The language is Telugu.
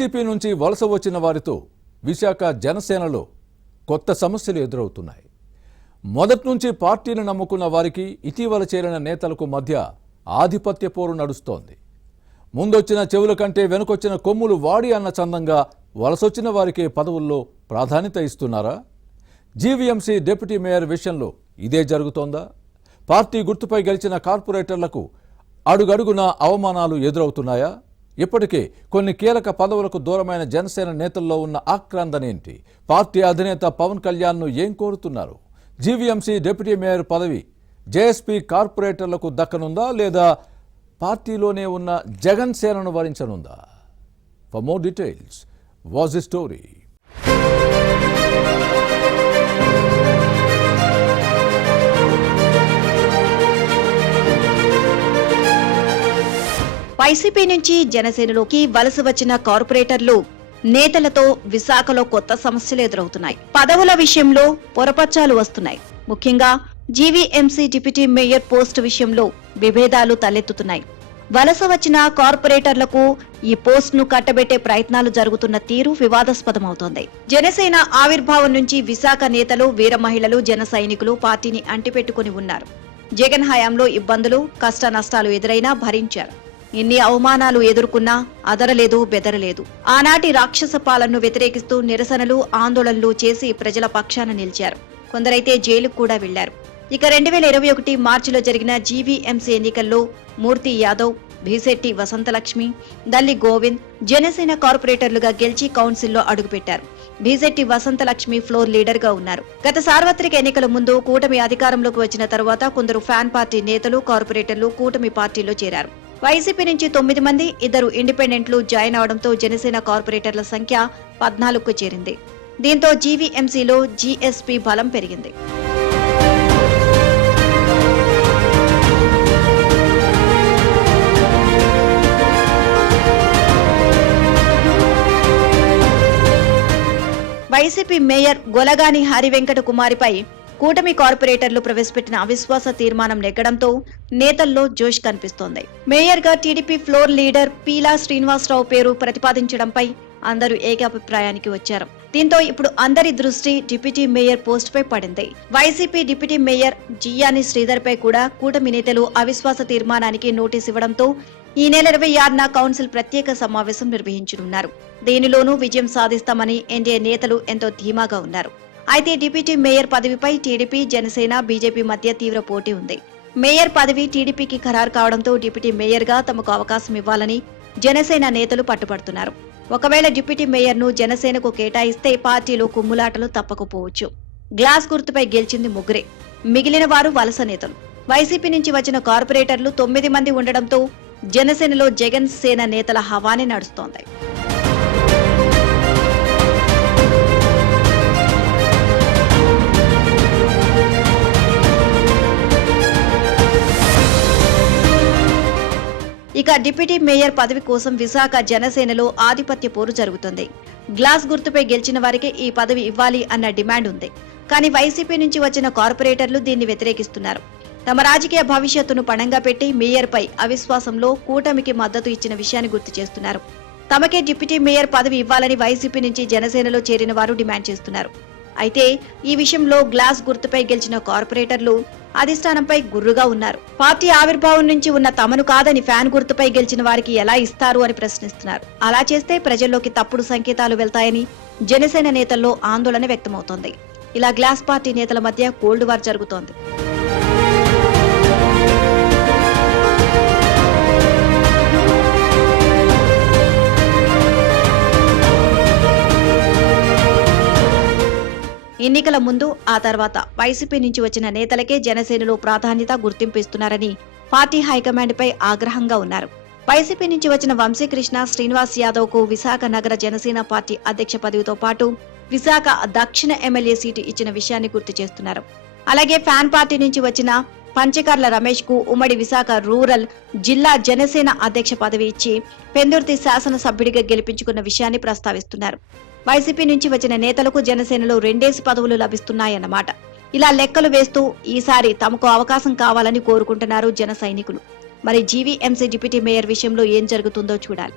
వైసీపీ నుంచి వలస వచ్చిన వారితో విశాఖ జనసేనలో కొత్త సమస్యలు ఎదురవుతున్నాయి. మొదటి నుంచి పార్టీని నమ్ముకున్న వారికి ఇటీవల చేరిన నేతలకు మధ్య ఆధిపత్య పోరు నడుస్తోంది. ముందొచ్చిన చెవుల కంటే వెనుకొచ్చిన కొమ్ములు వాడి అన్న చందంగా వలసొచ్చిన వారికే పదవుల్లో ప్రాధాన్యత ఇస్తున్నారా? జీవీఎంసీ డిప్యూటీ మేయర్ విషయంలో ఇదే జరుగుతోందా? పార్టీ గుర్తుపై గెలిచిన కార్పొరేటర్లకు అడుగడుగున అవమానాలు ఎదురవుతున్నాయా? ఇప్పటికే కొన్ని కీలక పదవులకు దూరమైన జనసేన నేతల్లో ఉన్న ఆక్రందనేంటి? పార్టీ అధినేత పవన్ కళ్యాణ్ను ఏం కోరుతున్నారు? జీవీఎంసీ డిప్యూటీ మేయర్ పదవి జేఎస్పీ కార్పొరేటర్లకు దక్కనుందా లేదా పార్టీలోనే ఉన్న జగన్ సేనను వరించనుందా? For more details watch the story. YCP నుంచి జనసేనలోకి వలస వచ్చిన కార్పొరేటర్లు నేతలతో విశాఖలో కొత్త సమస్యలు ఎదురవుతున్నాయి. పదవుల విషయంలో పొరపచ్చాలు వస్తున్నాయి. ముఖ్యంగా జీవీఎంసీ డిప్యూటీ మేయర్ పోస్టు విషయంలో విభేదాలు తలెత్తుతున్నాయి. వలస వచ్చిన కార్పొరేటర్లకు ఈ పోస్టును కట్టబెట్టే ప్రయత్నాలు జరుగుతున్న తీరు వివాదాస్పదమవుతోంది. జనసేన ఆవిర్భావం నుంచి విశాఖ నేతలు, వీర మహిళలు, జన సైనికులు పార్టీని అంటిపెట్టుకుని ఉన్నారు. జగన్ హయాంలో ఇబ్బందులు, కష్ట నష్టాలు ఎదురైనా భరించారు. ఎన్ని అవమానాలు ఎదుర్కొన్నా అదరలేదు, బెదరలేదు. ఆనాటి రాక్షస పాలనను వ్యతిరేకిస్తూ నిరసనలు, ఆందోళనలు చేసి ప్రజల పక్షాన నిలిచారు. కొందరైతే జైలుకు కూడా వెళ్లారు. ఇక 2021 మార్చిలో జరిగిన జీవీఎంసీ ఎన్నికల్లో మూర్తి యాదవ్, భీశెట్టి వసంతలక్ష్మి, దల్లి గోవింద్ జనసేన కార్పొరేటర్లుగా గెలిచి కౌన్సిల్లో అడుగుపెట్టారు. భీశెట్టి వసంతలక్ష్మి ఫ్లోర్ లీడర్ గా ఉన్నారు. గత సార్వత్రిక ఎన్నికల ముందు కూటమి అధికారంలోకి వచ్చిన తరువాత కొందరు ఫ్యాన్ పార్టీ నేతలు, కార్పొరేటర్లు కూటమి పార్టీలో చేరారు. వైసీపీ నుంచి 9 మంది, 2 ఇండిపెండెంట్లు జాయిన్ అవడంతో జనసేన కార్పొరేటర్ల సంఖ్య 14కు చేరింది. దీంతో జీవీఎంసీలో జీఎస్పీ బలం పెరిగింది. వైసీపీ మేయర్ గొలగాని హరివెంకట కుమారిపై కూటమి కార్పొరేటర్లు ప్రవేశపెట్టిన అవిశ్వాస తీర్మానం నెగ్గడంతో నేతల్లో జోష్ కనిపిస్తోంది. మేయర్ గా TDP floor leader Peela Srinivasarao పేరు ప్రతిపాదించడంపై అందరూ ఏకాభిప్రాయానికి వచ్చారు. దీంతో ఇప్పుడు అందరి దృష్టి డిప్యూటీ మేయర్ పోస్టుపై పడింది. వైసీపీ డిప్యూటీ మేయర్ జియాని శ్రీధర్ పై కూడా కూటమి నేతలు అవిశ్వాస తీర్మానానికి నోటీస్ ఇవ్వడంతో ఈ నెల 26న కౌన్సిల్ ప్రత్యేక సమావేశం నిర్వహించనున్నారు. దీనిలోనూ విజయం సాధిస్తామని ఎన్డీఏ నేతలు ఎంతో ధీమాగా ఉన్నారు. అయితే డిప్యూటీ మేయర్ పదవిపై టీడీపీ, జనసేన, బీజేపీ మధ్య తీవ్ర పోటీ ఉంది. మేయర్ పదవి టీడీపీకి ఖరారు కావడంతో డిప్యూటీ మేయర్ గా తమకు అవకాశం ఇవ్వాలని జనసేన నేతలు పట్టుపడుతున్నారు. ఒకవేళ డిప్యూటీ మేయర్ ను జనసేనకు కేటాయిస్తే పార్టీలో కుమ్ములాటలు తప్పకపోవచ్చు. గ్లాస్ గుర్తుపై గెలిచింది ముగ్గురే, మిగిలిన వారు వలస నేతలు. వైసీపీ నుంచి వచ్చిన కార్పొరేటర్లు 9 మంది ఉండడంతో జనసేనలో జగన్ సేన నేతల హవానే నడుస్తోంది. ఇక డిప్యూటీ మేయర్ పదవి కోసం విశాఖ జనసేనలో ఆధిపత్య పోరు జరుగుతుంది. గ్లాస్ గుర్తుపై గెలిచిన వారికి ఈ పదవి ఇవ్వాలి అన్న డిమాండ్ ఉంది. కానీ వైసీపీ నుంచి వచ్చిన కార్పొరేటర్లు దీన్ని వ్యతిరేకిస్తున్నారు. తమ రాజకీయ భవిష్యత్తును పణంగా పెట్టి మేయర్ పై అవిశ్వాసంలో కూటమికి మద్దతు ఇచ్చిన విషయాన్ని గుర్తు చేస్తున్నారు. తమకే డిప్యూటీ మేయర్ పదవి ఇవ్వాలని వైసీపీ నుంచి జనసేనలో చేరిన వారు డిమాండ్ చేస్తున్నారు. అయితే ఈ విషయంలో గ్లాస్ గుర్తుపై గెలిచిన కార్పొరేటర్లు అధిష్టానంపై గుర్రుగా ఉన్నారు. పార్టీ ఆవిర్భావం నుంచి ఉన్న తమను కాదని ఫ్యాన్ గుర్తుపై గెలిచిన వారికి ఎలా ఇస్తారు అని ప్రశ్నిస్తున్నారు. అలా చేస్తే ప్రజల్లోకి తప్పుడు సంకేతాలు వెళ్తాయని జనసేన నేతల్లో ఆందోళన వ్యక్తమవుతోంది. ఇలా గ్లాస్ పార్టీ నేతల మధ్య కోల్డ్ వార్ జరుగుతోంది. ఎన్నికల ముందు, ఆ తర్వాత వైసీపీ నుంచి వచ్చిన నేతలకే జనసేనలో ప్రాధాన్యత, గుర్తింపు ఇస్తున్నారని పార్టీ హైకమాండ్ పై ఆగ్రహంగా ఉన్నారు. వైసీపీ నుంచి వచ్చిన వంశీకృష్ణ, శ్రీనివాస్ యాదవ్ కు విశాఖ నగర జనసేన పార్టీ అధ్యక్ష పదవితో పాటు విశాఖ దక్షిణ ఎమ్మెల్యే సీటు ఇచ్చిన విషయాన్ని గుర్తు చేస్తున్నారు. అలాగే ఫ్యాన్ పార్టీ నుంచి వచ్చిన పంచకర్ల రమేష్ కు ఉమ్మడి విశాఖ రూరల్ జిల్లా జనసేన అధ్యక్ష పదవి ఇచ్చి పెందుర్తి శాసనసభ్యుడిగా గెలిపించుకున్న విషయాన్ని ప్రస్తావిస్తున్నారు. వైసీపీ నుంచి వచ్చిన నేతలకు జనసేనలో 2 పదవులు లభిస్తున్నాయన్నమాట. ఇలా లెక్కలు వేస్తూ ఈసారి తమకు అవకాశం కావాలని కోరుకుంటున్నారు జన సైనికులు. మరి జీవీఎంసీ డిప్యూటీ మేయర్ విషయంలో ఏం జరుగుతుందో చూడాలి.